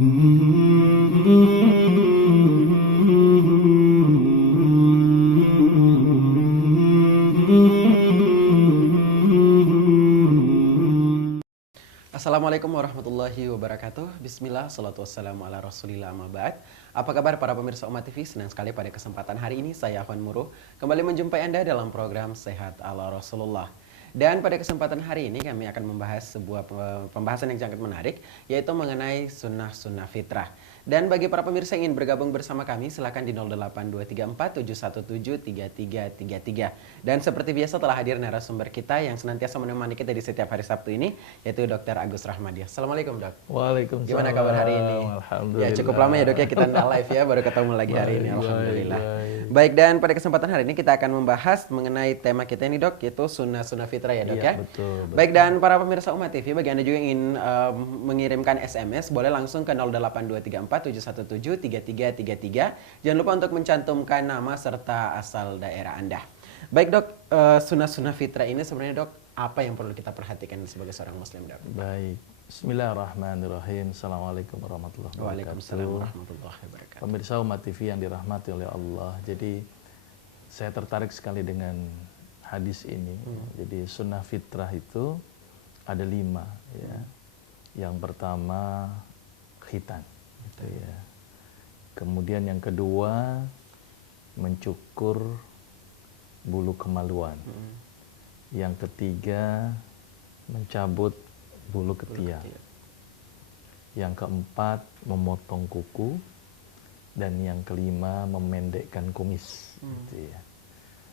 Assalamualaikum warahmatullahi wabarakatuh. Bismillah, salatu wassalamu ala rasulillah amma ba'd. Apa kabar para pemirsa Umat TV? Senang sekali pada kesempatan hari ini saya Afwan Muru kembali menjumpai Anda dalam program Sehat ala Rasulullah. Dan pada kesempatan hari ini kami akan membahas sebuah pembahasan yang sangat menarik, yaitu mengenai sunnah-sunnah fitrah. Dan bagi para pemirsa yang ingin bergabung bersama kami, silakan di 082347173333. Dan seperti biasa telah hadir narasumber kita yang senantiasa menemani kita di setiap hari Sabtu ini, yaitu Dr. Agus Rahmadiah. Assalamualaikum, Dok. Waalaikumsalam. Gimana kabar hari ini? Alhamdulillah. Ya, cukup lama ya, Dok, ya kita nggak live ya, baru ketemu lagi hari ini. Alhamdulillah. Baik, dan pada kesempatan hari ini kita akan membahas mengenai tema kita ini, Dok, yaitu sunnah-sunnah fitrah ya, Dok, ya? Betul. Baik, dan para pemirsa Umat TV, bagi Anda juga yang ingin mengirimkan SMS, boleh langsung ke 082347173333. Jangan lupa untuk mencantumkan nama serta asal daerah Anda. Baik, Dok, sunnah-sunnah fitrah ini sebenarnya, Dok, apa yang perlu kita perhatikan sebagai seorang muslim, Dok? Baik. Bismillahirrahmanirrahim. Assalamualaikum warahmatullahi wabarakatuh. Waalaikumsalam warahmatullahi wabarakatuh. Pemirsa Umat TV yang dirahmati oleh Allah. Jadi saya tertarik sekali dengan hadis ini. Jadi sunnah fitrah itu ada 5 ya. Yang pertama khitan gitu ya. Kemudian yang kedua mencukur bulu kemaluan. Yang ketiga mencabut bulu ketiak. Yang keempat memotong kuku. Dan yang kelima memendekkan kumis gitu ya.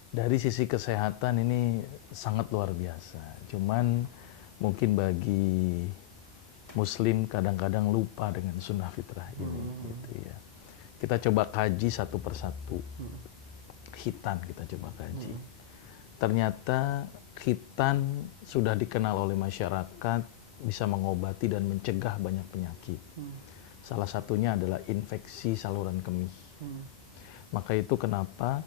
Dari sisi kesehatan ini sangat luar biasa. Cuman mungkin bagi muslim kadang-kadang lupa dengan sunnah fitrah ini gitu ya. Kita coba kaji satu persatu. Khitan kita coba kaji. Ternyata khitan sudah dikenal oleh masyarakat bisa mengobati dan mencegah banyak penyakit. Salah satunya adalah infeksi saluran kemih. Maka itu kenapa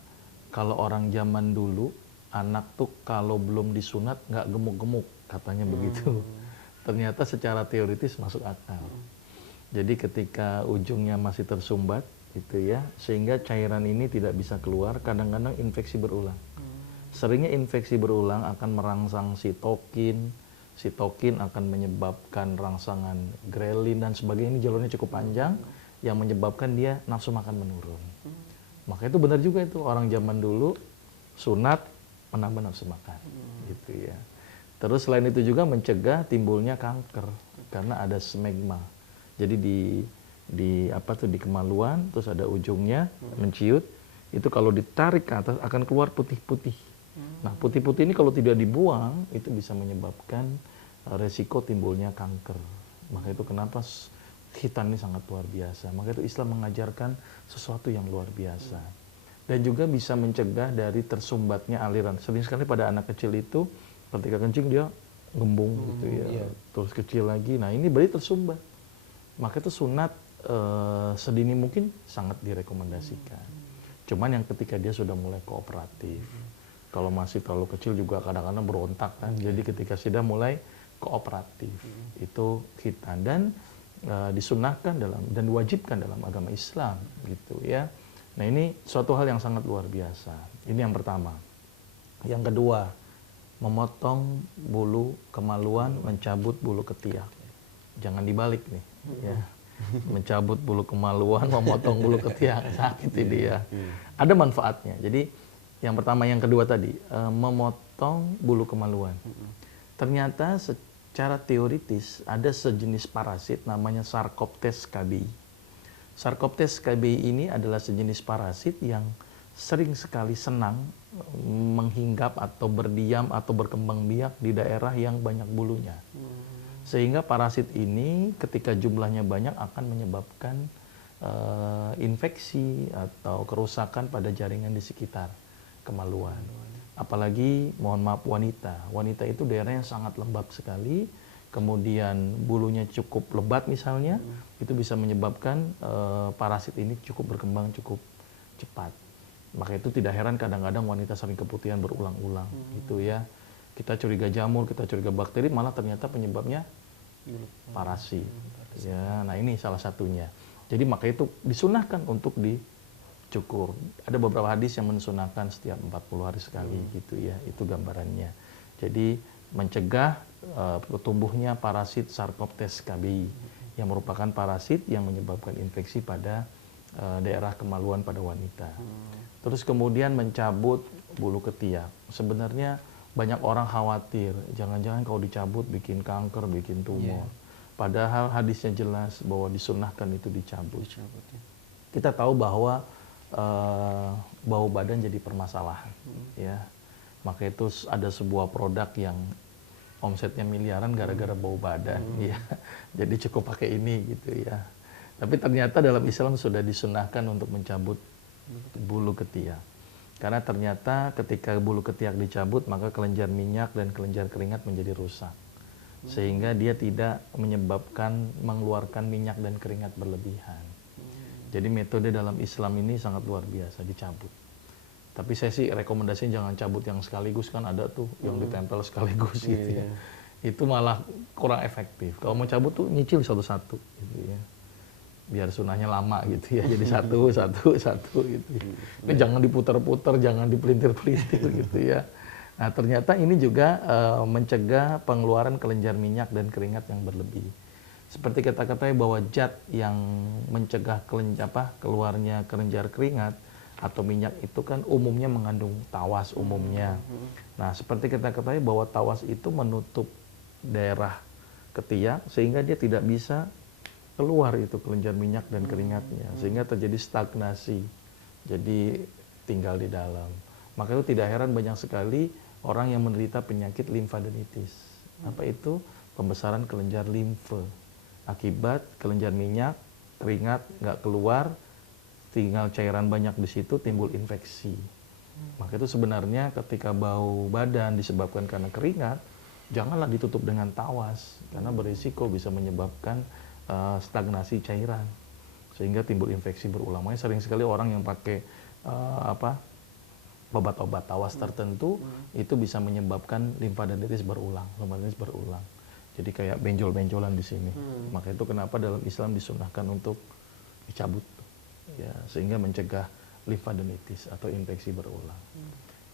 kalau orang zaman dulu anak tuh kalau belum disunat nggak gemuk-gemuk katanya begitu. Ternyata secara teoritis masuk akal. Jadi ketika ujungnya masih tersumbat gitu ya, sehingga cairan ini tidak bisa keluar, kadang-kadang infeksi berulang. Seringnya infeksi berulang akan merangsang sitokin, sitokin akan menyebabkan rangsangan grelin dan sebagainya. Ini jalurnya cukup panjang yang menyebabkan dia nafsu makan menurun. Maka itu benar juga itu orang zaman dulu sunat menambah nafsu makan gitu ya. Terus selain itu juga mencegah timbulnya kanker karena ada smegma. Jadi di kemaluan terus ada ujungnya menciut, itu kalau ditarik ke atas akan keluar putih-putih. Nah, putih-putih ini kalau tidak dibuang itu bisa menyebabkan resiko timbulnya kanker. Maka itu kenapa khitan ini sangat luar biasa. Maka itu Islam mengajarkan sesuatu yang luar biasa. Dan juga bisa mencegah dari tersumbatnya aliran. Sering sekali pada anak kecil itu ketika kencing dia gembung gitu ya. Terus kecil lagi. Nah, ini berarti tersumbat. Maka itu sunat sedini mungkin sangat direkomendasikan. Cuman yang ketika dia sudah mulai kooperatif. Kalau masih terlalu kecil juga kadang-kadang berontak kan. Jadi ketika sudah mulai kooperatif itu khitan dan disunahkan dalam dan diwajibkan dalam agama Islam gitu ya. Nah, ini suatu hal yang sangat luar biasa. Ini yang pertama. Yang kedua, memotong bulu kemaluan, mencabut bulu ketiak. Jangan dibalik nih ya. Mencabut bulu kemaluan, memotong bulu ketiak, sakit ini ya. Ada manfaatnya. Jadi yang pertama, yang kedua tadi, memotong bulu kemaluan. Ternyata secara teoritis ada sejenis parasit namanya Sarcoptes cabeyi. Sarcoptes cabeyi ini adalah sejenis parasit yang sering sekali senang menghinggap atau berdiam atau berkembang biak di daerah yang banyak bulunya. Sehingga parasit ini ketika jumlahnya banyak akan menyebabkan infeksi atau kerusakan pada jaringan di sekitar kemaluan. Apalagi mohon maaf wanita. Wanita itu daerahnya sangat lembab sekali. Kemudian bulunya cukup lebat misalnya, itu bisa menyebabkan parasit ini cukup berkembang cukup cepat. Maka itu tidak heran kadang-kadang wanita sering keputihan berulang-ulang gitu ya. Kita curiga jamur, kita curiga bakteri, malah ternyata penyebabnya parasit. Ya, nah ini salah satunya. Jadi maka itu disunahkan untuk dicukur. Ada beberapa hadis yang mensunahkan setiap 40 hari sekali gitu ya. Itu gambarannya. Jadi mencegah tumbuhnya parasit Sarcoptes KBI yang merupakan parasit yang menyebabkan infeksi pada daerah kemaluan pada wanita. Terus kemudian mencabut bulu ketiak. Sebenarnya banyak orang khawatir, jangan-jangan kalau dicabut bikin kanker, bikin tumor. Padahal hadisnya jelas bahwa disunahkan itu dicabut. Kita tahu bahwa bau badan jadi permasalahan, ya. Maka itu ada sebuah produk yang omsetnya miliaran gara-gara bau badan, ya. Jadi cukup pakai ini gitu ya. Tapi ternyata dalam Islam sudah disunahkan untuk mencabut bulu ketiak. Karena ternyata ketika bulu ketiak dicabut, maka kelenjar minyak dan kelenjar keringat menjadi rusak. Sehingga dia tidak menyebabkan mengeluarkan minyak dan keringat berlebihan. Jadi metode dalam Islam ini sangat luar biasa, dicabut. Tapi saya sih rekomendasinya jangan cabut yang sekaligus, kan ada tuh yang ditempel sekaligus gitu ya. Itu malah kurang efektif. Kalau mau cabut tuh nyicil satu-satu gitu ya. Biar sunahnya lama gitu ya. Jadi satu gitu ya. Ini jangan diputar-putar, jangan dipelintir-pelintir gitu ya. Nah, ternyata ini juga mencegah pengeluaran kelenjar minyak dan keringat yang berlebih. Seperti kita ketahui bahwa zat yang mencegah keluarnya kelenjar keringat atau minyak itu kan umumnya mengandung tawas umumnya. Nah, seperti kita ketahui bahwa tawas itu menutup daerah ketiak sehingga dia tidak bisa keluar itu kelenjar minyak dan keringatnya, sehingga terjadi stagnasi. Jadi tinggal di dalam. Maka itu tidak heran banyak sekali orang yang menderita penyakit limfadenitis. Apa itu? Pembesaran kelenjar limfe. Akibat kelenjar minyak, keringat nggak keluar, tinggal cairan banyak di situ, timbul infeksi. Maka itu sebenarnya ketika bau badan disebabkan karena keringat, janganlah ditutup dengan tawas, karena berisiko bisa menyebabkan stagnasi cairan, sehingga timbul infeksi berulang. Makanya sering sekali orang yang pakai obat-obat tawas tertentu itu bisa menyebabkan limfadenitis berulang, Jadi kayak benjol-benjolan di sini. Maka itu kenapa dalam Islam disunahkan untuk dicabut, ya, sehingga mencegah limfadenitis atau infeksi berulang.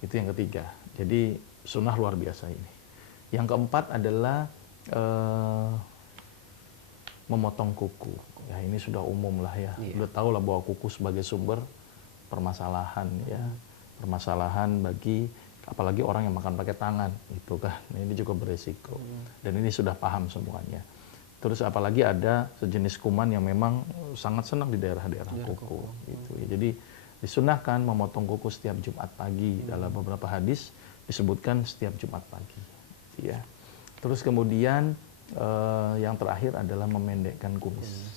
Itu yang ketiga. Jadi sunnah luar biasa ini. Yang keempat adalah memotong kuku. Ya, ini sudah umum lah ya. Udah tahu lah bahwa kuku sebagai sumber permasalahan ya. Permasalahan bagi apalagi orang yang makan pakai tangan itu kan. Nah, ini juga beresiko. Dan ini sudah paham semuanya. Terus apalagi ada sejenis kuman yang memang sangat senang di daerah-daerah kuku gitu ya. Jadi disunahkan memotong kuku setiap Jumat pagi. Dalam beberapa hadis disebutkan setiap Jumat pagi gitu ya. Terus kemudian yang terakhir adalah memendekkan kumis.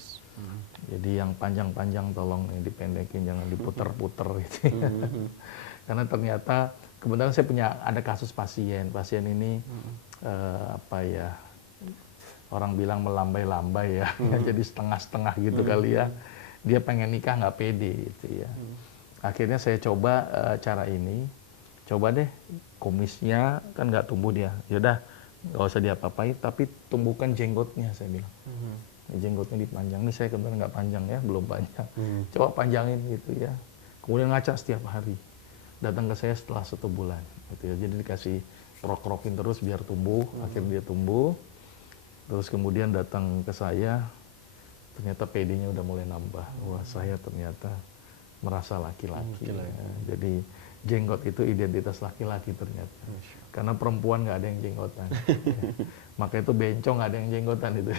Jadi yang panjang-panjang tolong dipendekin, jangan diputer-puter gitu ya. Karena ternyata kebetulan saya ada kasus pasien ini orang bilang melambai-lambai ya, jadi setengah-setengah gitu kali ya. Dia pengen nikah nggak pede gitu ya. Akhirnya saya coba cara ini, coba deh kumisnya kan nggak tumbuh dia, yaudah nggak usah diapa-apain, tapi tumbuhkan jenggotnya, saya bilang. Jenggotnya dipanjang, ini saya kebetulan nggak panjang ya, belum panjang. Coba panjangin gitu ya. Kemudian ngaca setiap hari. Datang ke saya setelah 1 bulan gitu ya. Jadi dikasih krok-krokin terus biar tumbuh, akhirnya dia tumbuh. Terus kemudian datang ke saya, ternyata PD-nya udah mulai nambah. Wah, saya ternyata merasa laki-laki. Ya. Jadi jenggot itu identitas laki-laki ternyata. Karena perempuan nggak ada yang jenggotan. Ya. Maka itu bencong nggak ada yang jenggotan itu.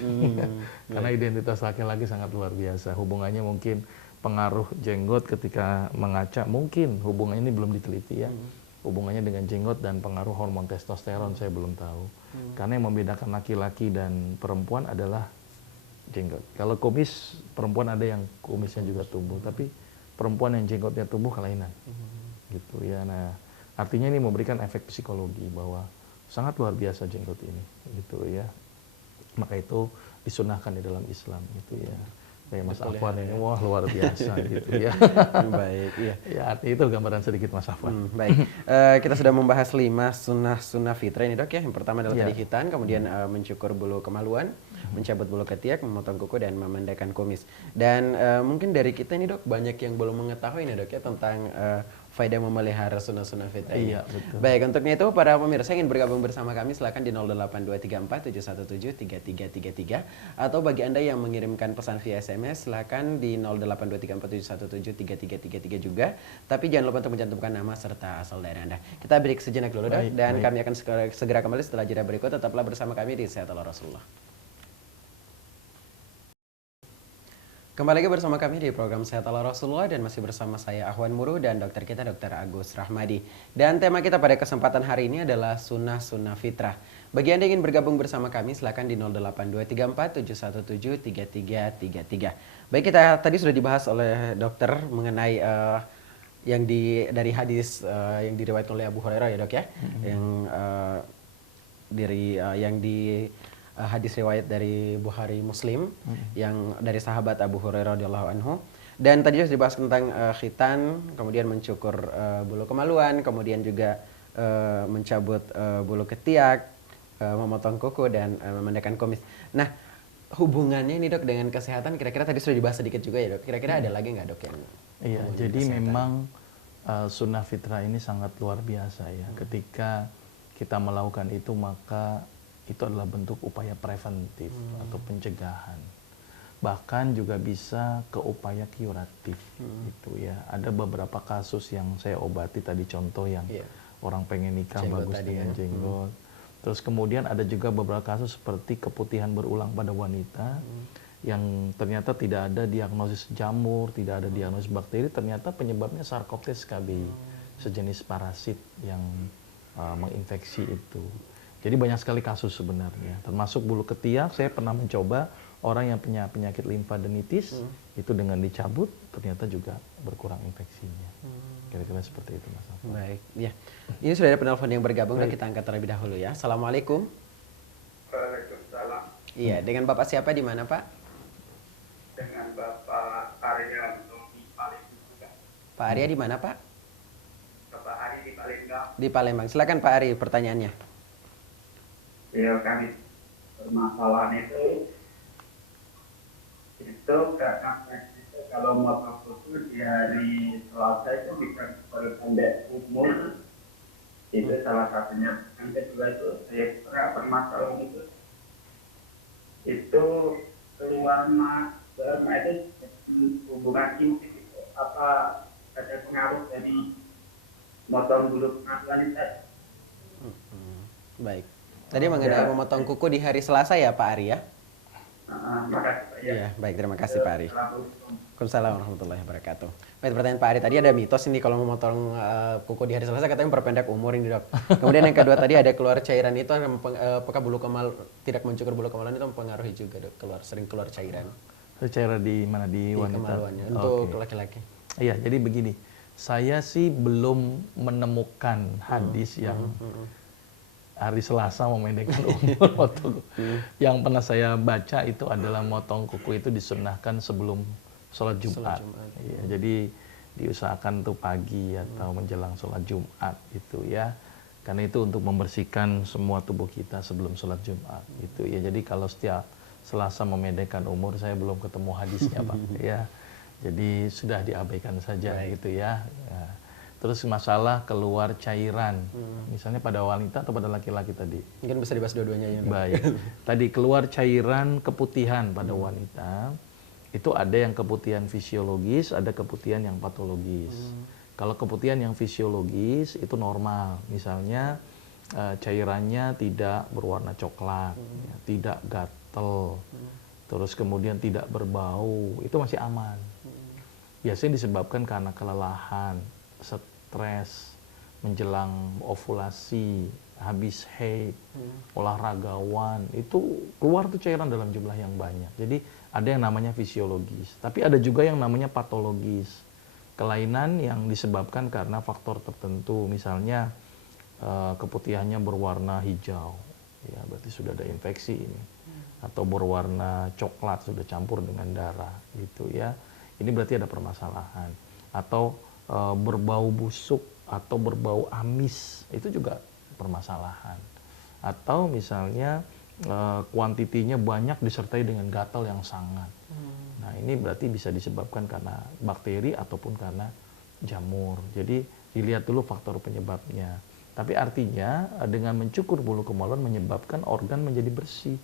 Karena identitas laki-laki sangat luar biasa. Hubungannya mungkin pengaruh jenggot ketika mengaca, mungkin hubungannya ini belum diteliti ya. Hubungannya dengan jenggot dan pengaruh hormon testosteron saya belum tahu. Karena yang membedakan laki-laki dan perempuan adalah jenggot. Kalau kumis, perempuan ada yang kumisnya juga tumbuh, tapi perempuan yang jenggotnya tumbuh kelainan. Gitu ya. Nah, artinya ini memberikan efek psikologi bahwa sangat luar biasa jenggot ini, gitu ya. Maka itu disunahkan di dalam Islam, gitu ya. Kayak Mas Afwan ini, wah luar biasa gitu ya. Baik, iya. Ya, artinya itu gambaran sedikit Mas Afwan. Baik, kita sudah membahas 5 sunnah fitrah ini dok ya. Yang pertama adalah tadi khitan, kemudian mencukur bulu kemaluan, mencabut bulu ketiak, memotong kuku dan memendekkan kumis. Dan mungkin dari kita ini dok banyak yang belum mengetahui nih dok ya tentang faedah memelihara sunnah-sunnah fitrah ini. Iya, betul. Baik, untuknya itu para pemirsa yang ingin bergabung bersama kami silakan di 08234717333 atau bagi Anda yang mengirimkan pesan via SMS silakan di 08234717333 juga. Tapi jangan lupa untuk mencantumkan nama serta asal daerah Anda. Kita break sejenak dulu dok dan kami akan segera kembali setelah jeda berikut. Tetaplah bersama kami di Sehat ala Rasulullah. Kembali lagi bersama kami di program Sehat ala Rasulullah dan masih bersama saya Ahwan Muru dan dokter kita Dr. Agus Rahmadi. Dan tema kita pada kesempatan hari ini adalah sunnah-sunnah fitrah. Bagi Anda yang ingin bergabung bersama kami silakan di 08234717333. Baik, kita tadi sudah dibahas oleh dokter mengenai yang dari hadis yang diriwayatkan oleh Abu Hurairah ya dok ya, yang di hadis riwayat dari Bukhari Muslim yang dari sahabat Abu Hurairah radhiyallahu anhu. Dan tadi sudah dibahas tentang khitan, kemudian mencukur bulu kemaluan, kemudian juga mencabut bulu ketiak, memotong kuku dan memendekkan kumis. Nah, hubungannya ini dok dengan kesehatan kira-kira tadi sudah dibahas sedikit juga ya dok. Kira-kira ada lagi nggak dok yang Iya, jadi kesehatan? Memang sunnah fitrah ini sangat luar biasa ya. Ketika kita melakukan itu maka itu adalah bentuk upaya preventif atau pencegahan. Bahkan juga bisa ke upaya kuratif gitu ya. Ada beberapa kasus yang saya obati tadi, contoh yang orang pengen nikah bagus dengan jenggot. Terus kemudian ada juga beberapa kasus seperti keputihan berulang pada wanita yang ternyata tidak ada diagnosis jamur, tidak ada diagnosis bakteri, ternyata penyebabnya Sarcoptes cabeyi, sejenis parasit yang menginfeksi itu. Jadi banyak sekali kasus sebenarnya, termasuk bulu ketiak. Saya pernah mencoba orang yang punya penyakit limfadenitis, itu dengan dicabut ternyata juga berkurang infeksinya. Kira-kira seperti itu Mas. Baik, ya. Ini sudah ada penelpon yang bergabung, kita angkat terlebih dahulu ya. Assalamualaikum. Waalaikumsalam. Iya, dengan Bapak siapa di mana Pak? Dengan Bapak Arya di Palembang. Pak Arya di mana Pak? Bapak Ari di Palembang. Di Palembang. Silakan Pak Ari pertanyaannya. Ya, kami permasalahan itu karena kalau motong kuku di hari Selasa itu bisa berpendek umur, itu salah satunya. Yang kedua itu saya pernah permasalahan itu keluar itu hubungan intim apa ada pengaruh dari motong bulu wanita. Baik. Tadi mengenai memotong kuku di hari Selasa ya Pak Ari ya? Makasih Pak ya. Iya, baik, terima kasih Pak Ari. Waalaikumsalam warahmatullahi wabarakatuh. Baik, pertanyaan Pak Ari tadi ada mitos ini kalau memotong kuku di hari Selasa katanya memperpendek umur ini dok. Kemudian yang kedua tadi ada keluar cairan itu, apakah bulu kemal tidak mencukur bulu kemaluan itu mempengaruhi juga dok? Sering keluar cairan. Cairan di mana, di wanita? Kemaluannya untuk laki-laki. Iya, jadi begini. Saya sih belum menemukan hadis yang hari Selasa memendekkan umur motong. Yang pernah saya baca itu adalah motong kuku itu disunnahkan sebelum sholat Jumat. Ya, jadi diusahakan tuh pagi atau menjelang sholat Jumat itu ya. Karena itu untuk membersihkan semua tubuh kita sebelum sholat Jumat itu ya. Jadi kalau setiap Selasa memendekkan umur, saya belum ketemu hadisnya Pak ya. Jadi sudah diabaikan saja gitu ya. Ya. Terus masalah keluar cairan, misalnya pada wanita atau pada laki-laki tadi? Mungkin bisa dibahas dua-duanya ya. Baik. Tadi keluar cairan keputihan pada wanita, itu ada yang keputihan fisiologis, ada keputihan yang patologis. Kalau keputihan yang fisiologis itu normal, misalnya cairannya tidak berwarna coklat, ya, tidak gatel, terus kemudian tidak berbau, itu masih aman. Biasanya disebabkan karena kelelahan, stres, menjelang ovulasi, habis haid, olahragawan, itu keluar tuh cairan dalam jumlah yang banyak. Jadi ada yang namanya fisiologis, tapi ada juga yang namanya patologis. Kelainan yang disebabkan karena faktor tertentu, misalnya keputihannya berwarna hijau, ya berarti sudah ada infeksi ini. Atau berwarna coklat, sudah campur dengan darah, gitu ya. Ini berarti ada permasalahan. Atau berbau busuk atau berbau amis, itu juga permasalahan. Atau misalnya kuantitinya banyak disertai dengan gatal yang sangat. Nah, ini berarti bisa disebabkan karena bakteri ataupun karena jamur. Jadi dilihat dulu faktor penyebabnya. Tapi artinya dengan mencukur bulu kemaluan menyebabkan organ menjadi bersih.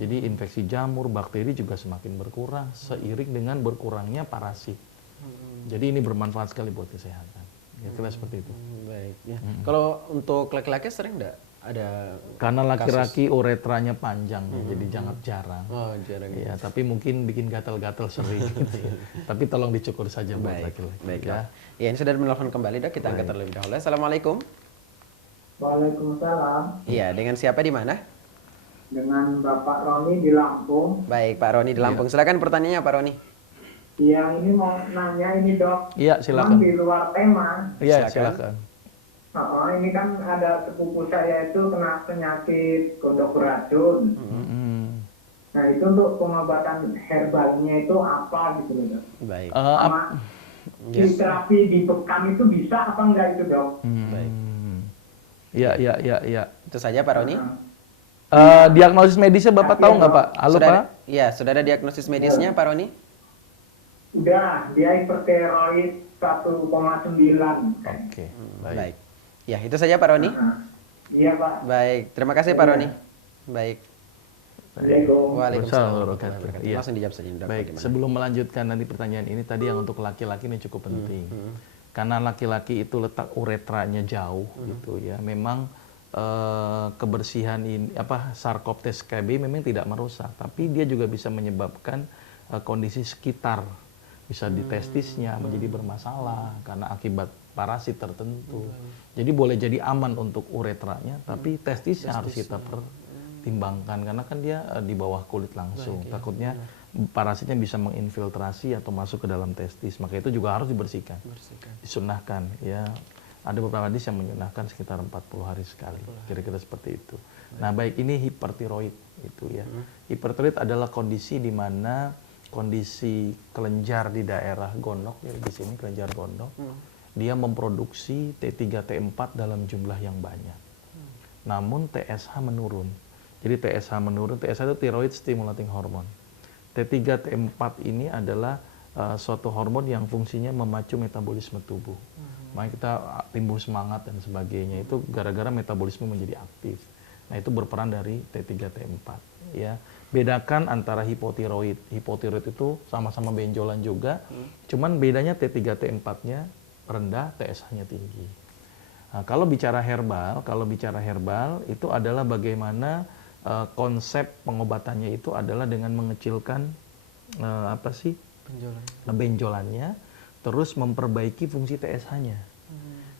Jadi infeksi jamur, bakteri juga semakin berkurang seiring dengan berkurangnya parasit. Jadi ini bermanfaat sekali buat kesehatan. Kira-kira seperti itu. Baik. Ya. Kalau untuk laki-laki sering enggak ada? Karena laki-laki uretranya panjang, jadi jangan jarang. Oh, jarang. Ya, tapi mungkin bikin gatal-gatal sering. Gitu ya. Tapi tolong dicukur saja buat laki-laki. Baiklah. Ya, ini sudah menelpon kembali, Dok. Kita angkat terlebih dahulu. Assalamualaikum. Waalaikumsalam. Iya, dengan siapa di mana? Dengan Bapak Roni di Lampung. Baik, Pak Roni di Lampung. Silakan pertanyaannya, Pak Roni. Iya, ini mau nanya ini dok. Iya, silakan. Di luar tema. Iya, silakan. Ini kan ada sepupu saya itu kena penyakit kodok racun. Nah, itu untuk pengobatan herbalnya itu apa gitu loh dok? Baik. Sama terapi di bekam itu bisa apa enggak itu dok? Baik. Iya. Itu saja, Pak Roni. Diagnosis medisnya Bapak tahu nggak Pak? Halo Pak? Iya, sudah ada diagnosis medisnya, Pak Roni? Udah, dia hipertiroid 1,9. Oke, Baik. Ya, itu saja Pak Roni. Iya Pak. Baik, terima kasih Pak Roni. Baik. Assalamualaikum. Waalaikumsalam warahmatullahi warahmatullahi wabarakatuh. Iya. Langsung dijawab saja, Dok. Baik, Bagaimana? sebelum melanjutkan nanti pertanyaan ini tadi yang untuk laki-laki ini cukup penting. Karena laki-laki itu letak uretranya jauh gitu ya. Memang kebersihan ini Sarcoptes KB memang tidak merusak, tapi dia juga bisa menyebabkan kondisi sekitar, bisa di testisnya menjadi bermasalah karena akibat parasit tertentu. Jadi boleh jadi aman untuk uretranya, tapi testisnya harus kita pertimbangkan karena kan dia di bawah kulit langsung. Takutnya parasitnya bisa menginfiltrasi atau masuk ke dalam testis, maka itu juga harus dibersihkan. Disunnahkan ya. Ada beberapa hadis yang menyunahkan sekitar 40 hari sekali, kira-kira seperti itu. Nah, baik, ini hipertiroid itu ya. Hipertiroid adalah kondisi di mana kondisi kelenjar di daerah gondok, ya di sini kelenjar gondok, dia memproduksi T3 T4 dalam jumlah yang banyak. Namun TSH menurun. Jadi TSH menurun, TSH itu thyroid stimulating hormone. T3 T4 ini adalah suatu hormon yang fungsinya memacu metabolisme tubuh. Makanya kita timbul semangat dan sebagainya itu gara-gara metabolisme menjadi aktif. Nah, itu berperan dari T3 T4 ya. Bedakan antara hipotiroid. Hipotiroid itu sama-sama benjolan juga, cuman bedanya T3 T4-nya rendah, TSH-nya tinggi. Nah, kalau bicara herbal itu adalah bagaimana konsep pengobatannya itu adalah dengan mengecilkan benjolannya, terus memperbaiki fungsi TSH-nya.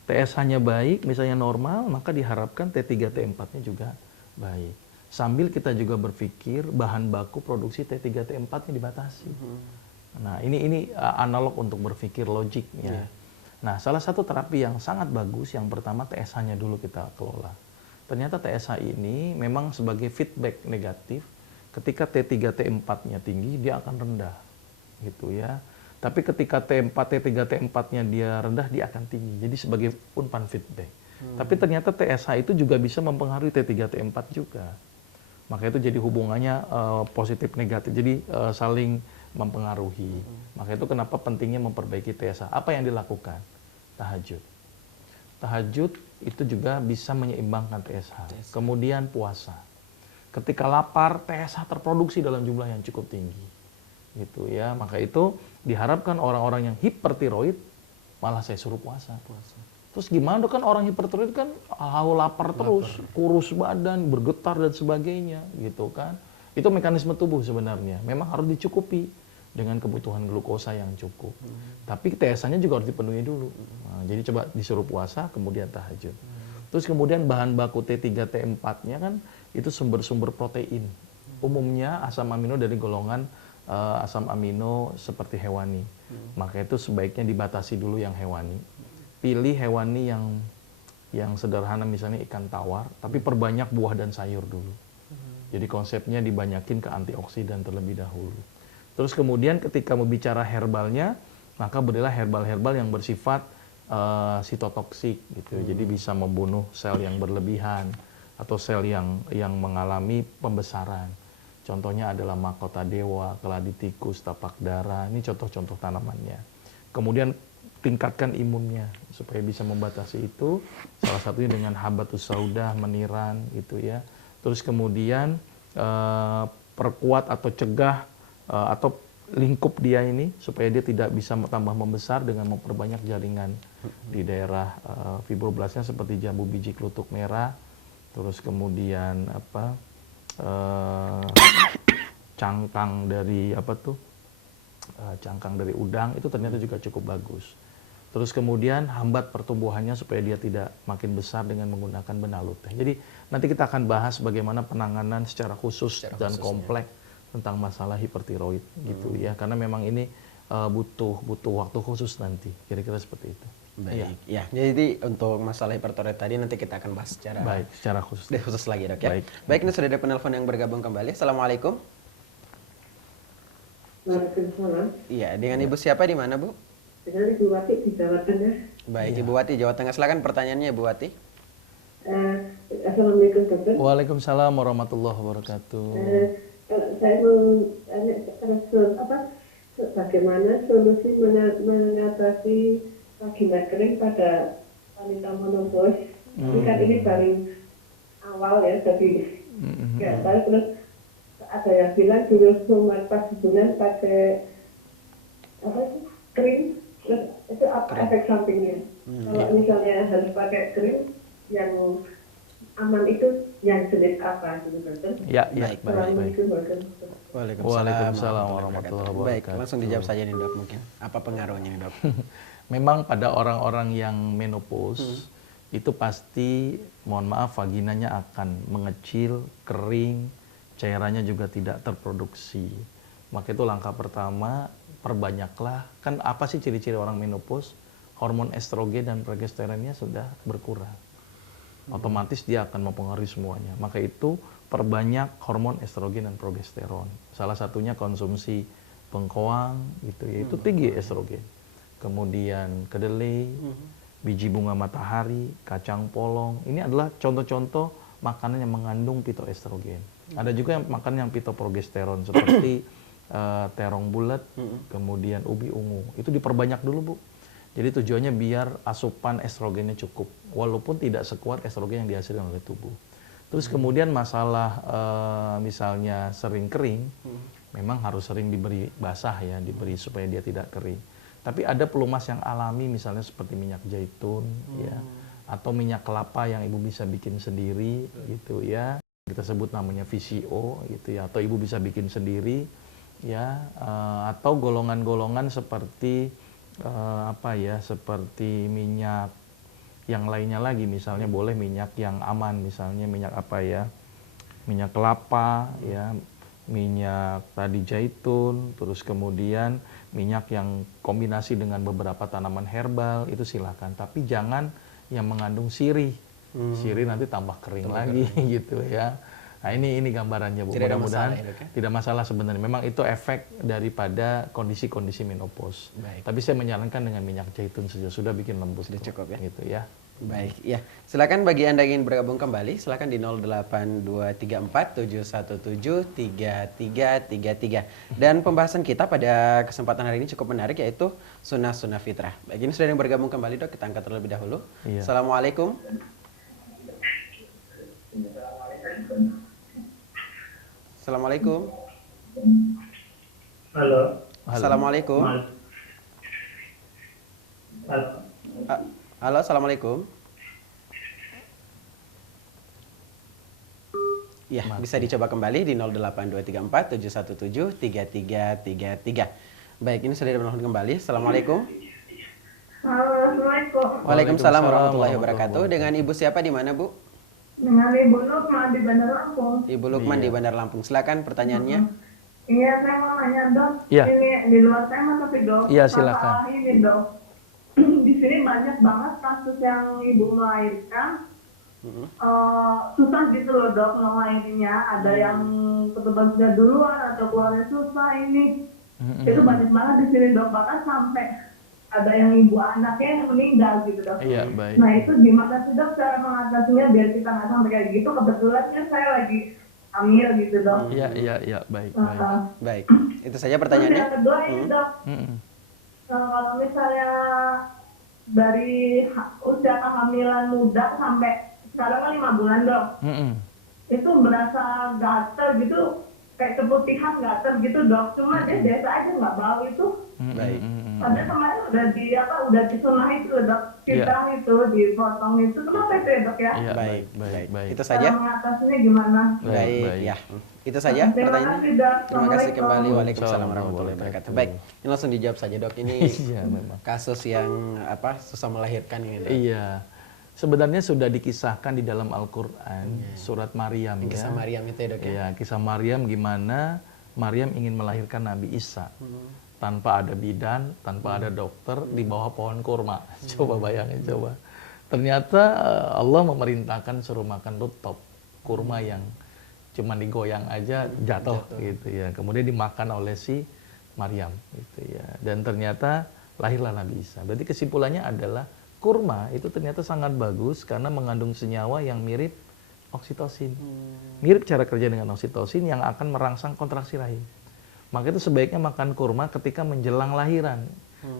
TSH-nya baik, misalnya normal, maka diharapkan T3 T4-nya juga baik. Sambil kita juga berpikir bahan baku produksi T3 T4-nya dibatasi. Nah, ini analog untuk berpikir logiknya. Nah, salah satu terapi yang sangat bagus, yang pertama TSH-nya dulu kita kelola. Ternyata TSH ini memang sebagai feedback negatif, ketika T3 T4-nya tinggi, dia akan rendah. Gitu ya. Tapi ketika T3 T4-nya dia rendah, dia akan tinggi. Jadi sebagai umpan feedback. Tapi ternyata TSH itu juga bisa mempengaruhi T3 T4 juga. Maka itu jadi hubungannya positif negatif. Jadi saling mempengaruhi. Maka itu kenapa pentingnya memperbaiki TSH. Apa yang dilakukan? Tahajud. Tahajud itu juga bisa menyeimbangkan TSH. Kemudian puasa. Ketika lapar, TSH terproduksi dalam jumlah yang cukup tinggi. Gitu ya, maka itu diharapkan orang-orang yang hipertiroid malah saya suruh puasa. Terus gimana kan orang hipertiroid kan lapar terus, kurus badan, bergetar dan sebagainya, gitu kan? Itu mekanisme tubuh sebenarnya. Memang harus dicukupi dengan kebutuhan glukosa yang cukup. Tapi TSH-nya juga harus dipenuhi dulu. Nah, jadi coba disuruh puasa, kemudian tahajud. Terus kemudian bahan baku T3 T4-nya kan itu sumber-sumber protein. Umumnya asam amino dari golongan asam amino seperti hewani. Maka itu sebaiknya dibatasi dulu yang hewani. Pilih hewani yang sederhana, misalnya ikan tawar, tapi perbanyak buah dan sayur dulu. Jadi konsepnya dibanyakin ke antioksidan terlebih dahulu. Terus kemudian ketika membicara herbalnya, maka berilah herbal-herbal yang bersifat sitotoksik gitu. Jadi bisa membunuh sel yang berlebihan atau sel yang mengalami pembesaran. Contohnya adalah mahkota dewa, keladi tikus, tapak dara. Ini contoh-contoh tanamannya. Kemudian tingkatkan imunnya supaya bisa membatasi itu. Salah satunya dengan habatus sauda, meniran gitu ya. Terus kemudian perkuat atau cegah atau lingkup dia ini supaya dia tidak bisa tambah membesar dengan memperbanyak jaringan di daerah fibroblasnya seperti jambu biji kelutuk merah. Terus kemudian cangkang dari cangkang dari udang itu ternyata juga cukup bagus. Terus kemudian hambat pertumbuhannya supaya dia tidak makin besar dengan menggunakan benalut. Jadi nanti kita akan bahas bagaimana penanganan secara khusus dan kompleks tentang masalah hipertiroid gitu ya. Karena memang ini butuh waktu khusus nanti. Kira-kira seperti itu. Baik, ya. Jadi untuk masalah hipertiroid tadi nanti kita akan bahas secara khusus lagi, Dok ya. Baik, ini sudah ada penelpon yang bergabung kembali. Assalamualaikum. Waalaikumsalam. Iya, dengan Ibu siapa di mana, Bu? Dengan Ibu Wati di Jawa Tengah. Baik, Ibu Wati Jawa Tengah. Silakan pertanyaannya, Ibu Wati. Assalamualaikum, Dokter. Waalaikumsalam warahmatullahi wabarakatuh. Saya mau tanya bagaimana solusi mengatasi vagina kering pada wanita menopause. Ini kan ini paling awal ya, jadi nggak tahu. Terus ada yang bilang dulu semua pas bulan pakai krim, terus itu apa efek sampingnya? Kalau misalnya harus pakai krim yang aman itu yang jenis apa gitu, Dokter? Ya, baik. Waalaikumsalam warahmatullahi wabarakatuh. Baik, langsung dijawab saja nih, Dok, mungkin. Apa pengaruhnya nih, Dok? Memang pada orang-orang yang menopause itu pasti, mohon maaf, vaginanya akan mengecil, kering, cairannya juga tidak terproduksi. Maka itu langkah pertama, perbanyaklah. Kan apa sih ciri-ciri orang menopause? Hormon estrogen dan progesteronnya sudah berkurang. Otomatis dia akan mempengaruhi semuanya. Maka itu perbanyak hormon estrogen dan progesteron. Salah satunya konsumsi bengkoang gitu ya, itu tinggi estrogen. Kemudian kedelai, biji bunga matahari, kacang polong. Ini adalah contoh-contoh makanan yang mengandung pitoestrogen. Ada juga yang makan yang pitoprogesteron seperti terong bulat, kemudian ubi ungu. Itu diperbanyak dulu, Bu. Jadi tujuannya biar asupan estrogennya cukup, walaupun tidak sekuat estrogen yang dihasilkan oleh tubuh. Terus kemudian masalah misalnya sering kering, memang harus sering diberi basah ya, diberi supaya dia tidak kering. Tapi ada pelumas yang alami, misalnya seperti minyak zaitun, ya, atau minyak kelapa yang ibu bisa bikin sendiri, gitu ya. Kita sebut namanya VCO, gitu ya, atau ibu bisa bikin sendiri, ya, atau golongan-golongan seperti seperti minyak yang lainnya lagi, misalnya boleh minyak yang aman, misalnya minyak minyak kelapa, ya, minyak tadi zaitun, terus kemudian minyak yang kombinasi dengan beberapa tanaman herbal, itu silakan. Tapi jangan yang mengandung sirih, sirih nanti tambah kering lagi gitu ya. Nah ini gambarannya, Bu. Mudah-mudahan tidak masalah sebenarnya. Memang itu efek daripada kondisi-kondisi menopause. Tapi saya menyarankan dengan minyak zaitun saja, sudah bikin lembut. Sudah cukup ya? Gitu ya. Baik, ya. Silakan bagi Anda yang ingin bergabung kembali, silakan di 0823471733333. Dan pembahasan kita pada kesempatan hari ini cukup menarik, yaitu sunnah-sunnah fitrah. Baik, ini sudah yang bergabung kembali, Dok. Kita angkat terlebih dahulu. Iya. Assalamualaikum. Assalamualaikum. Halo. Assalamualaikum. Halo. Halo, assalamualaikum. Ya, bisa dicoba kembali di 0823471733333. Baik, ini sudah menelpon kembali. Assalamualaikum. Assalamualaikum. Waalaikumsalam warahmatullahi wabarakatuh. Dengan Ibu siapa di mana, Bu? Dengan Ibu Lukman di Bandar Lampung. Ibu Lukman di Bandar Lampung. Silakan pertanyaannya. Iya, saya mau nanya, Dok. Iya. Ini di luar tema tapi, Dok. Iya, silakan. Masalah ini, Dok. Di sini banyak banget kasus yang ibu melahirkan. Susah gitu loh, Dok, melahirkannya. Ada yang keteban sudah duluan atau keluarnya susah ini. Itu banyak banget di sini, Dok. Bahkan sampai ada yang ibu anaknya yang meninggal gitu dok. Iya, baik. Nah itu gimana sih dok cara mengatasinya biar kita nggak sampai kayak gitu? Kebetulan kan saya lagi hamil gitu dok. Iya, iya, iya, baik, baik. Baik. Itu saja Terus pertanyaannya. yang kedua ini dok, Mm-mm. kalau misalnya dari usia kehamilan muda sampai sekarang kan 5 bulan dok, Mm-mm. itu berasa gatel gitu, kayak keputihan gatel gitu dok. Cuma dia biasa aja nggak bau itu. Mm-mm. Baik. Mm-mm. Padahal kemarin udah disunah itu dok, fitrah itu dipotong itu. Kenapa itu ya dok ya? Iya, Baik, baik, baik, baik. Itu Cara saja. mengatasinya gimana? Baik, Baik, baik. ya. Itu saja Terima pertanyaannya. kasih dok. Terima kasih kembali. Assalamualaikum. Waalaikumsalam warahmatullahi wabarakatuh. Baik, ini langsung dijawab saja dok. Ini Iya, memang. kasus yang susah melahirkan ini dok. Iya. Sebenarnya sudah dikisahkan di dalam Al-Qur'an, surat Maryam ya. Kisah Maryam itu ya dok ya. Iya, kisah Maryam gimana Maryam ingin melahirkan Nabi Isa. Tanpa ada bidan, tanpa ada dokter, di bawah pohon kurma. Coba bayangin, coba. Ternyata Allah memerintahkan suruh makan rutop, kurma yang cuma digoyang aja jatuh gitu ya. Kemudian dimakan oleh si Maryam gitu ya. Dan ternyata lahirlah Nabi Isa. Berarti kesimpulannya adalah kurma itu ternyata sangat bagus karena mengandung senyawa yang mirip oksitosin. Mirip cara kerja dengan oksitosin yang akan merangsang kontraksi rahim. Maka itu sebaiknya makan kurma ketika menjelang lahiran.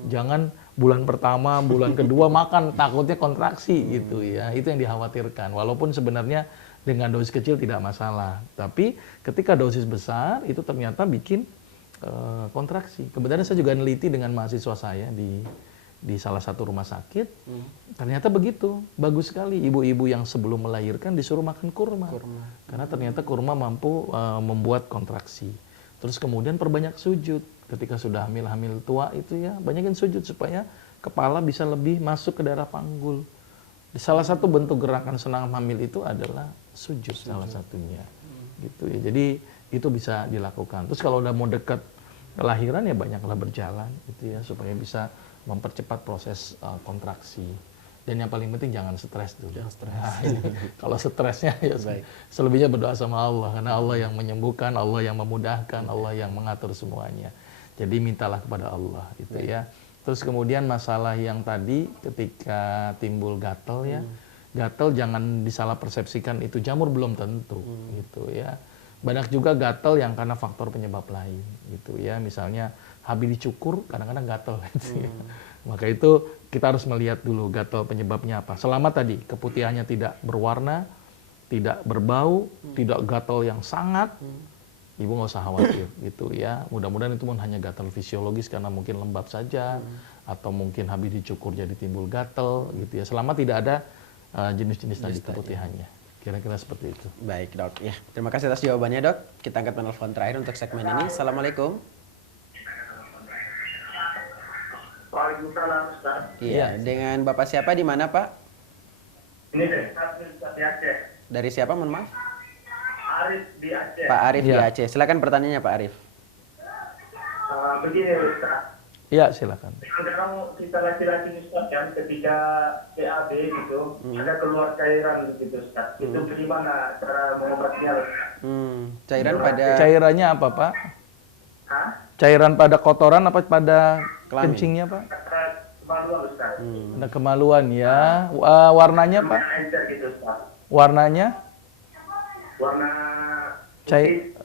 Jangan bulan pertama, bulan kedua makan, takutnya kontraksi gitu ya. Itu yang dikhawatirkan. Walaupun sebenarnya dengan dosis kecil tidak masalah. Tapi ketika dosis besar itu ternyata bikin kontraksi. Kebetulan saya juga neliti dengan mahasiswa saya di salah satu rumah sakit. Ternyata begitu. Bagus sekali. Ibu-ibu yang sebelum melahirkan disuruh makan kurma. Karena ternyata kurma mampu membuat kontraksi. Terus kemudian perbanyak sujud. Ketika sudah hamil-hamil tua itu ya, banyakin sujud supaya kepala bisa lebih masuk ke daerah panggul. Salah satu bentuk gerakan senam hamil itu adalah sujud salah satunya. Gitu ya. Jadi itu bisa dilakukan. Terus kalau udah mau dekat kelahiran ya banyaklah berjalan gitu ya supaya bisa mempercepat proses kontraksi. Dan yang paling penting jangan stres dulu. Jangan stres. Nah, kalau stresnya ya selebihnya berdoa sama Allah karena Allah yang menyembuhkan, Allah yang memudahkan, Allah yang mengatur semuanya. Jadi mintalah kepada Allah gitu ya. Terus kemudian masalah yang tadi ketika timbul gatal ya. Gatal jangan disalah persepsikan itu jamur belum tentu gitu ya. Banyak juga gatal yang karena faktor penyebab lain gitu ya. Misalnya habis dicukur kadang-kadang gatal gitu ya. Maka itu kita harus melihat dulu gatal penyebabnya apa. Selama tadi keputihannya tidak berwarna, tidak berbau, tidak gatal yang sangat, ibu nggak usah khawatir gitu ya. Mudah-mudahan itu pun hanya gatal fisiologis karena mungkin lembab saja, atau mungkin habis dicukur jadi timbul gatal gitu ya. Selama tidak ada jenis-jenis tadi keputihannya. Kira-kira seperti itu. Baik dok, ya terima kasih atas jawabannya dok. Kita angkat penelpon terakhir untuk segmen ini. Assalamualaikum. Waalaikumsalam Ustaz. Iya, dengan Bapak siapa di mana Pak? Ini deh, Ustaz di Aceh. Dari siapa, mohon maaf? Arif di Aceh. Pak Arif di Iya. Aceh. Silakan pertanyaannya Pak Arif. Begini Ustaz. Iya, silakan. Kadang kita laki-laki Ustaz kan ketika PAB gitu, ada keluar cairan gitu Ustaz. Itu bagaimana cara mengobatinya Ustaz? Cairan pada Cairannya apa, Pak? Hah? Cairan pada kotoran apa pada Kelamin. kencingnya, Pak? Kata kemaluan Ustaz. Ada kemaluan ya. Warnanya, Pak? Warna encer gitu Ustaz. Warnanya? Warna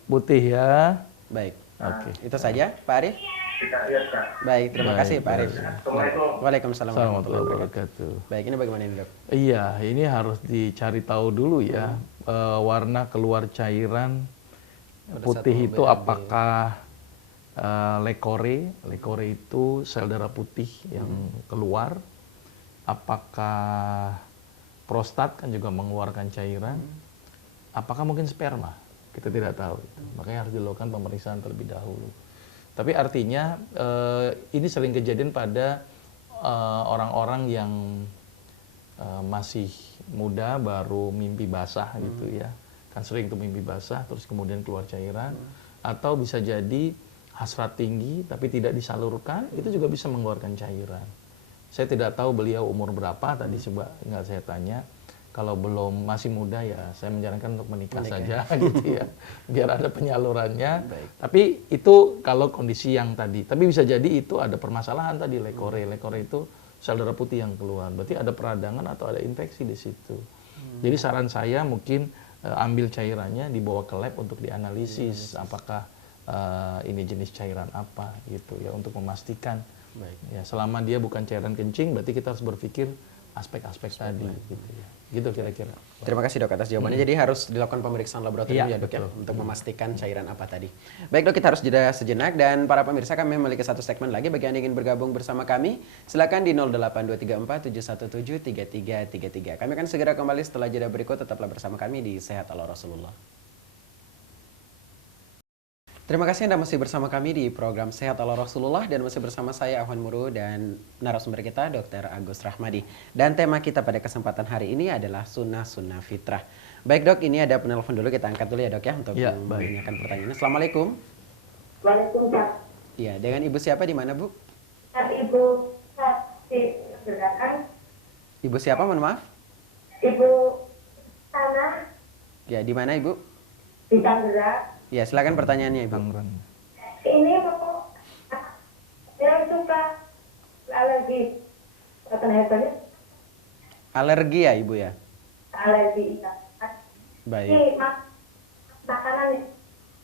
Putih ya. baik. Oke. Itu saja Pak Arif. kita lihat Ustaz. Baik, terima Baik, kasih Pak Arif. Assalamualaikum. Waalaikumsalam warahmatullahi Assalamualaikum wabarakatuh. wabarakatuh. Baik, ini bagaimana ini dok? Iya, ini harus dicari tahu dulu ya. Warna keluar cairan Pada putih satu itu BAB. apakah lekore? Lekore itu sel darah putih yang keluar. Apakah prostat kan juga mengeluarkan cairan? Apakah mungkin sperma? Kita tidak tahu. Makanya harus dilakukan pemeriksaan terlebih dahulu. Tapi artinya ini sering kejadian pada orang-orang yang masih muda baru mimpi basah gitu ya. Kan sering tuh mimpi basah terus kemudian keluar cairan. Atau bisa jadi hasrat tinggi tapi tidak disalurkan, itu juga bisa mengeluarkan cairan. Saya tidak tahu beliau umur berapa, tadi coba nggak saya tanya. Kalau belum masih muda ya saya menyarankan untuk menikah saja gitu ya. Biar ada penyalurannya. Baik. Tapi itu kalau kondisi yang tadi. Tapi bisa jadi itu ada permasalahan tadi lekore. Lekore itu sel darah putih yang keluar. Berarti ada peradangan atau ada infeksi di situ. Jadi saran saya mungkin ambil cairannya dibawa ke lab untuk dianalisis apakah ini jenis cairan apa gitu ya untuk memastikan. Baik. Ya, selama dia bukan cairan kencing berarti kita harus berpikir aspek-aspek tadi gitu ya. Gitu kira-kira. Terima kasih dok atas jawabannya. Jadi harus dilakukan pemeriksaan laboratorium Iya, ya dok ya betul. untuk memastikan cairan apa tadi. Baik dok, kita harus jeda sejenak dan para pemirsa kami memiliki satu segmen lagi bagi Anda yang ingin bergabung bersama kami. Silakan di 08234 717 3333. Kami akan segera kembali setelah jeda berikut. Tetaplah bersama kami di Sehat ala Rasulullah. Terima kasih Anda masih bersama kami di program Sehat ala Rasulullah dan masih bersama saya Ahwan Muru dan narasumber kita Dr. Agus Rahmadi. Dan tema kita pada kesempatan hari ini adalah sunnah-sunnah fitrah. Baik dok, ini ada penelpon dulu, kita angkat dulu ya dok ya untuk Ya, menanyakan pertanyaannya. Assalamualaikum. Waalaikumsalam. Iya, dengan ibu siapa di mana bu? Ibu di Gerakan, Ibu siapa, mohon maaf? Ibu Tanah Ya, di mana ibu? di Tangerang. Ya, silakan pertanyaannya ibu. Tangerang. Ini mau yang suka alergi katanya Alergi ya ibu ya? alergi ikan. Baik. Ini makanan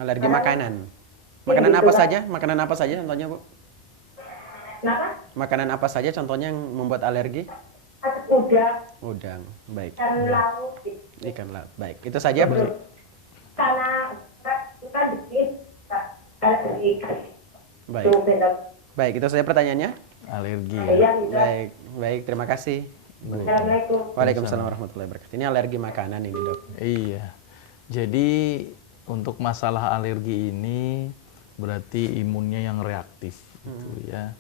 Alergi makanan. Makanan apa saja? Makanan apa saja contohnya bu? kenapa? Makanan apa saja contohnya yang membuat alergi? Udang Udang. Baik. dan lauk Ikan laut. Baik. Itu saja bu. karena kita bikin alergi ikan. Baik. Baik, itu saja pertanyaannya. Alergi ya. Ya, bisa. Baik. Baik, terima kasih. Assalamualaikum. Waalaikumsalam warahmatullahi wabarakatuh. Ini alergi makanan ini dok. Iya. Jadi untuk masalah alergi ini berarti imunnya yang reaktif gitu ya.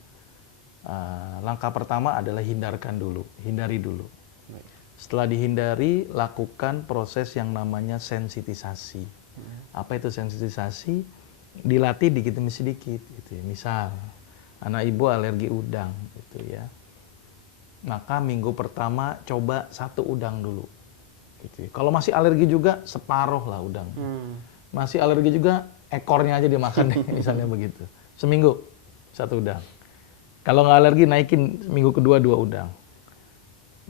Langkah pertama adalah hindarkan dulu, hindari dulu. Baik. Setelah dihindari, lakukan proses yang namanya sensitisasi. Apa itu sensitisasi? Dilatih dikit demi sedikit gitu ya. Misal anak ibu alergi udang gitu ya. Maka minggu pertama coba 1 udang dulu. Gitu ya. Kalau masih alergi juga separuh lah udang. Masih alergi juga ekornya aja dimakan deh, misalnya begitu. Seminggu 1 udang. Kalau nggak alergi naikin minggu kedua 2 udang.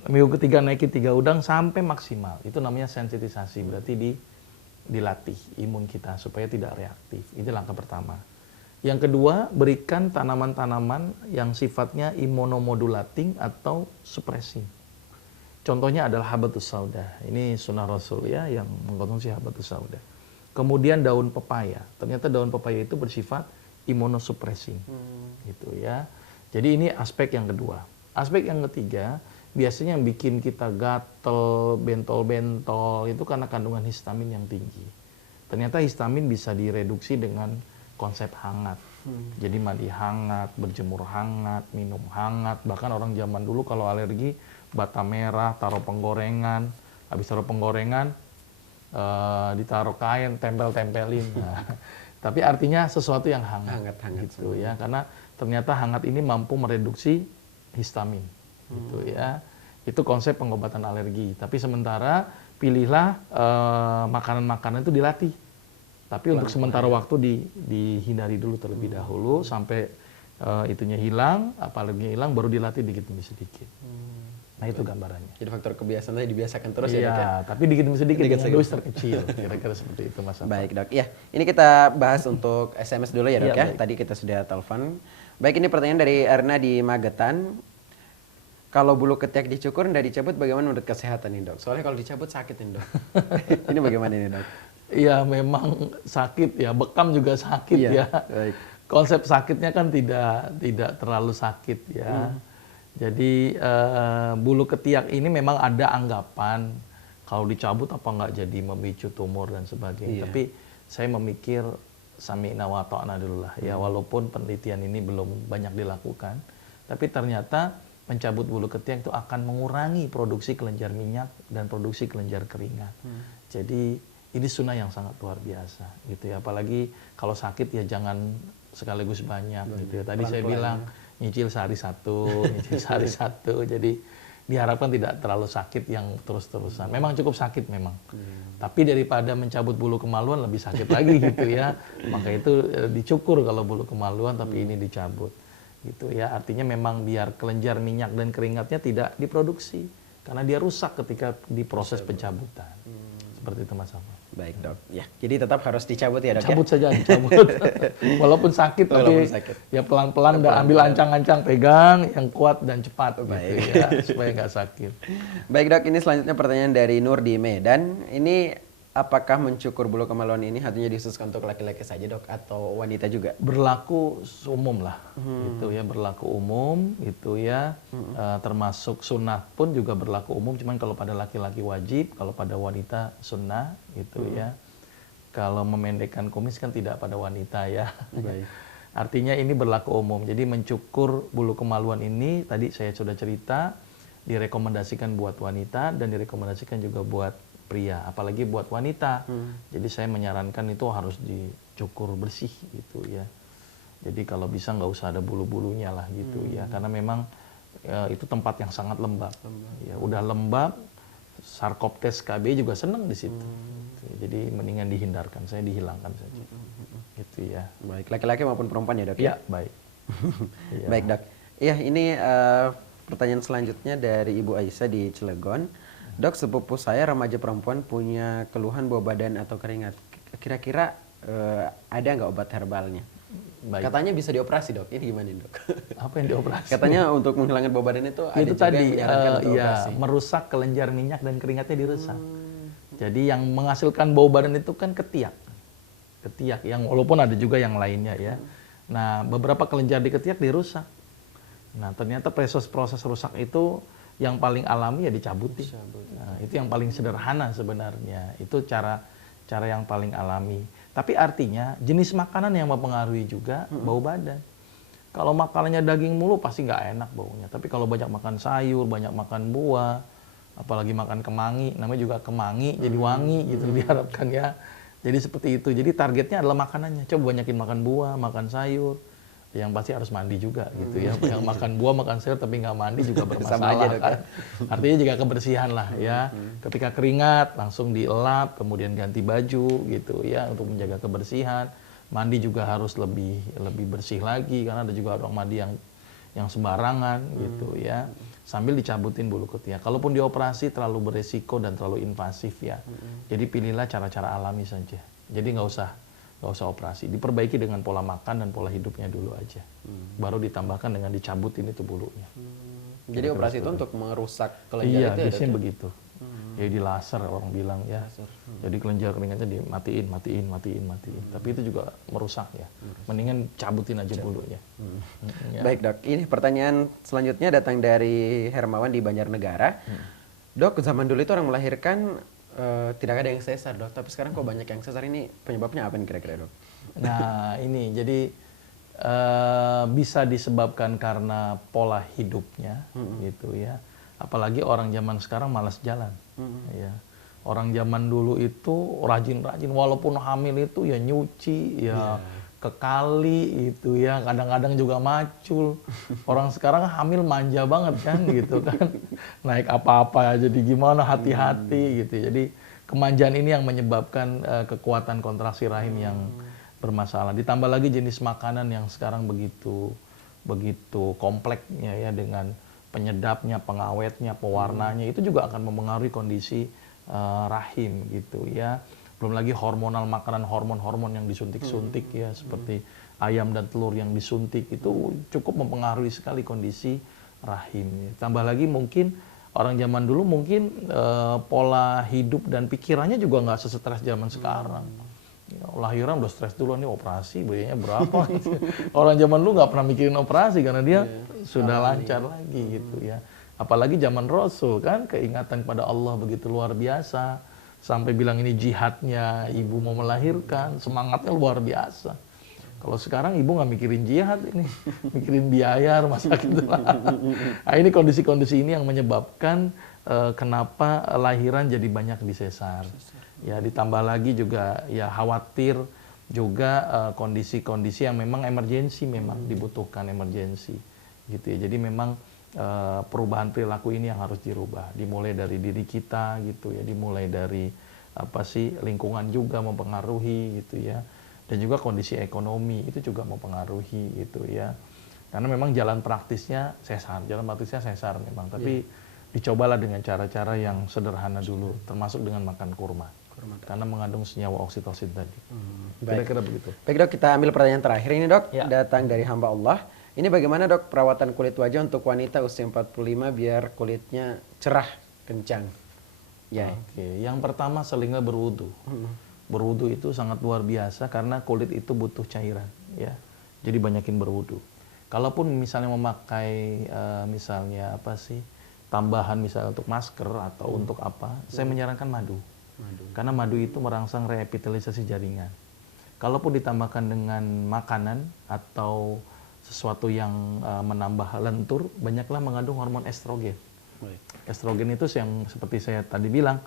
Minggu ketiga naikin 3 udang sampai maksimal. Itu namanya sensitisasi. Berarti dilatih imun kita supaya tidak reaktif. Itu langkah pertama. Yang kedua, berikan tanaman-tanaman yang sifatnya imunomodulating atau suppressing. Contohnya adalah habatus sauda. Ini sunnah Rasul ya yang mengkonsumsi habatus sauda. Kemudian daun pepaya. Ternyata daun pepaya itu bersifat imunosuppressing. Gitu ya. Jadi ini aspek yang kedua. Aspek yang ketiga, biasanya yang bikin kita gatel, bentol-bentol itu karena kandungan histamin yang tinggi. Ternyata histamin bisa direduksi dengan konsep hangat. Jadi mandi hangat, berjemur hangat, minum hangat. Bahkan orang zaman dulu kalau alergi bata merah, taruh penggorengan. Habis taruh penggorengan, ditaruh kain, tempel-tempelin. Nah, tapi artinya sesuatu yang hangat. Hangat-hangat Gitu ya. Karena ternyata hangat ini mampu mereduksi histamin. Gitu ya. Itu konsep pengobatan alergi. Tapi sementara pilihlah makanan-makanan itu dilatih. Tapi untuk sementara waktu dihindari dulu terlebih dahulu sampai itunya hilang, apa alerginya hilang, baru dilatih dikit demi sedikit. Nah itu gambarannya. Jadi faktor kebiasaan tadi dibiasakan terus ya Iya, dok ya? tapi dikit demi sedikit Dikit dengan sedikit. dosis terkecil. Kira-kira seperti itu Mas Afan. Baik dok, ya ini kita bahas untuk SMS dulu ya dok Iya, ya. baik. Tadi kita sudah telepon. Baik, ini pertanyaan dari Erna di Magetan. Kalau bulu ketiak dicukur nggak dicabut, bagaimana menurut kesehatan ini dok? Soalnya kalau dicabut sakit ini dok. Ini bagaimana ini dok? Iya memang sakit ya, bekam juga sakit Iya, ya. baik. Konsep sakitnya kan tidak terlalu sakit ya. Jadi bulu ketiak ini memang ada anggapan kalau dicabut apa nggak jadi memicu tumor dan sebagainya. Iya. Tapi saya memikir sami'na wa ta'na dulu lah ya, walaupun penelitian ini belum banyak dilakukan. Tapi ternyata mencabut bulu ketiak itu akan mengurangi produksi kelenjar minyak dan produksi kelenjar keringat. Jadi ini sunnah yang sangat luar biasa gitu ya. Apalagi kalau sakit ya jangan sekaligus banyak gitu ya. Tadi saya Pelan-pelan bilang nyicil sehari 1, nyicil sehari 1. Jadi diharapkan tidak terlalu sakit yang terus-terusan. Memang cukup sakit memang. Tapi daripada mencabut bulu kemaluan lebih sakit lagi gitu ya. Maka itu dicukur kalau bulu kemaluan tapi ini dicabut. Gitu ya. Artinya memang biar kelenjar minyak dan keringatnya tidak diproduksi karena dia rusak ketika diproses pencabutan. Seperti itu Mas Afwan. Baik dok, ya. Jadi tetap harus dicabut ya dok Cabut ya? saja, dicabut. Walaupun sakit, Walaupun tapi sakit. ya pelan-pelan, ambil ancang-ancang, pegang yang kuat dan cepat gitu ya, supaya nggak sakit. Baik dok, ini selanjutnya pertanyaan dari Nur di Medan. Ini apakah mencukur bulu kemaluan ini hanya dikhususkan untuk laki-laki saja dok atau wanita juga? Berlaku umum lah, gitu ya, berlaku umum, gitu ya. Termasuk sunnah pun juga berlaku umum. Cuman kalau pada laki-laki wajib, kalau pada wanita sunnah, gitu ya. Kalau memendekkan kumis kan tidak pada wanita ya. Baik. Artinya ini berlaku umum. Jadi mencukur bulu kemaluan ini tadi saya sudah cerita direkomendasikan buat wanita dan direkomendasikan juga buat pria, apalagi buat wanita. Jadi saya menyarankan itu harus dicukur bersih gitu ya. Jadi kalau bisa nggak usah ada bulu-bulunya lah gitu ya, karena memang itu tempat yang sangat lembab. Ya, udah lembab, Sarkoptes KB juga senang di situ. Jadi mendingan dihindarkan, saya dihilangkan saja. Gitu ya. Baik, laki-laki maupun perempuan ya dok Ya, ya? baik. Ya. Baik dok. Iya, ini pertanyaan selanjutnya dari Ibu Aisyah di Cilegon. Dok, sepupu saya remaja perempuan punya keluhan bau badan atau keringat. Kira-kira ada nggak obat herbalnya? Baik. Katanya bisa dioperasi dok. Ini gimana dok? Apa yang dioperasi? Katanya untuk menghilangkan bau badan itu ada Itu juga tadi yang menyarankan untuk ya, operasi. merusak kelenjar minyak dan keringatnya dirusak. Jadi yang menghasilkan bau badan itu kan ketiak. Ketiak yang walaupun ada juga yang lainnya ya. Nah, beberapa kelenjar di ketiak dirusak. Nah, ternyata proses rusak itu yang paling alami ya dicabutin. Nah, itu yang paling sederhana sebenarnya. Itu cara yang paling alami. Tapi artinya jenis makanan yang mempengaruhi juga bau badan. Kalau makanannya daging mulu pasti nggak enak baunya. Tapi kalau banyak makan sayur, banyak makan buah, apalagi makan kemangi, namanya juga kemangi, jadi wangi gitu diharapkan ya. Jadi seperti itu. Jadi targetnya adalah makanannya. Coba banyakin makan buah, makan sayur. Yang pasti harus mandi juga gitu ya. Yang makan buah, makan sayur tapi nggak mandi juga bermasalah. Sama aja, Dok, kan. Artinya juga kebersihan lah ya. Ketika keringat langsung dielap, kemudian ganti baju gitu ya untuk menjaga kebersihan. Mandi juga harus lebih bersih lagi karena ada juga orang mandi yang sembarangan gitu ya. Sambil dicabutin bulu ketiak. Kalaupun dioperasi terlalu beresiko dan terlalu invasif ya. Jadi pilihlah cara-cara alami saja. Jadi nggak usah operasi, diperbaiki dengan pola makan dan pola hidupnya dulu aja. Baru ditambahkan dengan dicabutin itu bulunya. Jadi operasi itu untuk merusak kelenjar Iya, itu ya? biasanya Dok? begitu. Ya di laser orang bilang ya. Jadi kelenjar keringatnya dimatiin. Tapi itu juga merusak ya. Mendingan cabutin aja bulunya. Ya. Baik dok, ini pertanyaan selanjutnya datang dari Hermawan di Banjarnegara. Dok, zaman dulu itu orang melahirkan tidak ada yang sesar dok, tapi sekarang kok banyak yang sesar, ini penyebabnya apa nih kira-kira dok? Nah ini jadi bisa disebabkan karena pola hidupnya gitu ya. Apalagi orang zaman sekarang malas jalan. Ya. Orang zaman dulu itu rajin-rajin, walaupun hamil itu ya nyuci, ya ke kali itu ya, kadang-kadang juga macul. Orang sekarang hamil manja banget kan gitu kan. Naik apa-apa jadi gimana hati-hati gitu. Jadi kemanjaan ini yang menyebabkan kekuatan kontraksi rahim yang bermasalah. Ditambah lagi jenis makanan yang sekarang begitu kompleksnya ya, dengan penyedapnya, pengawetnya, pewarnanya, itu juga akan mempengaruhi kondisi rahim gitu ya. Belum lagi hormonal, makanan hormon yang disuntik-suntik ya, seperti ayam dan telur yang disuntik itu cukup mempengaruhi sekali kondisi rahim. Tambah lagi mungkin orang zaman dulu mungkin pola hidup dan pikirannya juga nggak sesetres zaman sekarang. Ya, lahiran udah stres dulu, nih operasi biayanya berapa gitu. Orang zaman dulu nggak pernah mikirin operasi karena dia sudah lancar lagi gitu ya. Apalagi zaman Rasul kan, keingatan pada Allah begitu luar biasa. Sampai bilang ini jihadnya ibu mau melahirkan, semangatnya luar biasa. Kalau sekarang ibu nggak mikirin jihad ini, mikirin biaya rumah sakit. Nah, ini kondisi-kondisi ini yang menyebabkan kenapa lahiran jadi banyak disesar. Ya ditambah lagi juga ya khawatir juga kondisi-kondisi yang memang emergensi, memang dibutuhkan emergensi gitu ya. Jadi memang perubahan perilaku ini yang harus dirubah. Dimulai dari diri kita gitu ya, dimulai dari lingkungan juga mempengaruhi gitu ya. Dan juga kondisi ekonomi itu juga mempengaruhi gitu ya. Karena memang jalan praktisnya sesar memang, tapi dicobalah dengan cara-cara yang sederhana dulu, termasuk dengan makan kurma. Karena mengandung senyawa oksitosin tadi. Kira-kira begitu. Baik dok, kita ambil pertanyaan terakhir ini dok, Ya. datang dari hamba Allah. Ini bagaimana dok perawatan kulit wajah untuk wanita usia 45 biar kulitnya cerah, kencang? Ya. Oke, yang pertama seringnya berwudu. Berwudu itu sangat luar biasa karena kulit itu butuh cairan, ya. Jadi banyakin berwudu. Kalaupun misalnya memakai tambahan misalnya untuk masker atau untuk apa, saya menyarankan madu. Karena madu itu merangsang reepitelisasi jaringan. Kalaupun ditambahkan dengan makanan atau sesuatu yang menambah lentur, banyaklah mengandung hormon estrogen. Estrogen itu yang seperti saya tadi bilang,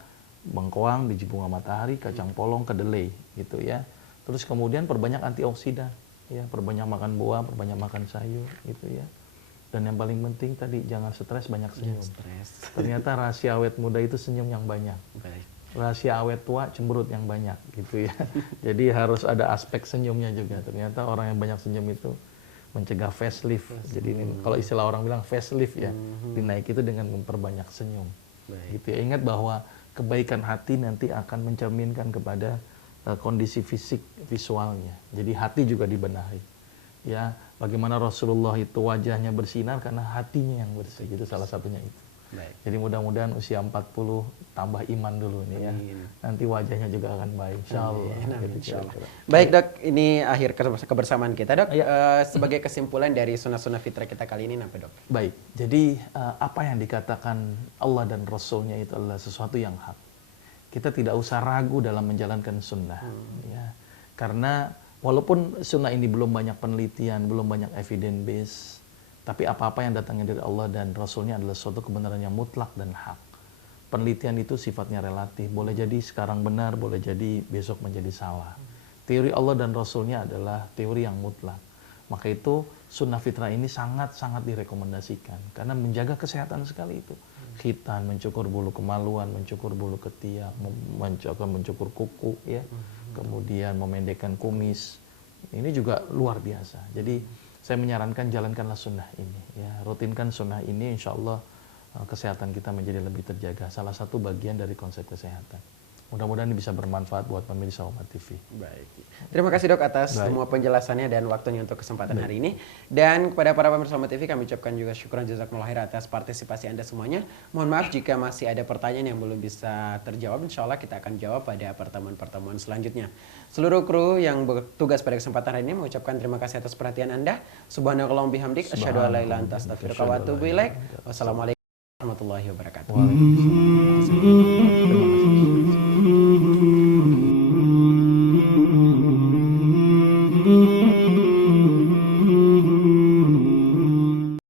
bengkoang, biji bunga matahari, kacang polong, kedelai gitu ya. Terus kemudian perbanyak antioksidan, ya, perbanyak makan buah, perbanyak makan sayur gitu ya. Dan yang paling penting tadi jangan stres, banyak senyum. Ternyata rahasia awet muda itu senyum yang banyak. Rahasia awet tua cemberut yang banyak gitu ya. Jadi harus ada aspek senyumnya juga. Ternyata orang yang banyak senyum itu mencegah facelift. Jadi ini, kalau istilah orang bilang facelift ya, dinaik itu dengan memperbanyak senyum. Gitu ya. Ingat bahwa kebaikan hati nanti akan mencerminkan kepada kondisi fisik visualnya. Jadi hati juga dibenahi. Ya, bagaimana Rasulullah itu wajahnya bersinar karena hatinya yang bersih. Itu salah satunya itu. Jadi mudah-mudahan usia 40 tambah iman dulu nih ya. Nanti wajahnya juga akan baik, insyaallah. Baik dok, ini akhir kebersamaan kita dok. Sebagai kesimpulan dari sunnah-sunnah fitrah kita kali ini apa dok? Baik, jadi apa yang dikatakan Allah dan Rasulnya itu adalah sesuatu yang hak. Kita tidak usah ragu dalam menjalankan sunnah. Ya. Karena walaupun sunnah ini belum banyak penelitian, belum banyak evidence base, tapi apa-apa yang datangnya dari Allah dan Rasulnya adalah suatu kebenaran yang mutlak dan hak. Penelitian itu sifatnya relatif. Boleh jadi sekarang benar, boleh jadi besok menjadi salah. Teori Allah dan Rasulnya adalah teori yang mutlak. Maka itu sunnah fitrah ini sangat-sangat direkomendasikan. Karena menjaga kesehatan sekali itu. Khitan, mencukur bulu kemaluan, mencukur bulu ketiak, mencukur kuku, ya. Kemudian memendekkan kumis. Ini juga luar biasa. Jadi saya menyarankan jalankanlah sunnah ini, ya, rutinkan sunnah ini, insya Allah kesehatan kita menjadi lebih terjaga. Salah satu bagian dari konsep kesehatan. Mudah-mudahan ini bisa bermanfaat buat pemirsa Umat TV. Baik. Terima kasih dok atas semua penjelasannya dan waktunya untuk kesempatan hari ini. Dan kepada para pemirsa Umat TV kami ucapkan juga syukuran jazakumullah khair atas partisipasi Anda semuanya. Mohon maaf jika masih ada pertanyaan yang belum bisa terjawab. Insya Allah kita akan jawab pada pertemuan-pertemuan selanjutnya. Seluruh kru yang bertugas pada kesempatan hari ini mengucapkan terima kasih atas perhatian Anda. Subhanakallahumma bihamdik asyhadu an la ilaha illa anta astaghfiruka wa atubu ilaik. Wassalamualaikum warahmatullahi wabarakatuh. Waalaikumsalam. Terima kasih.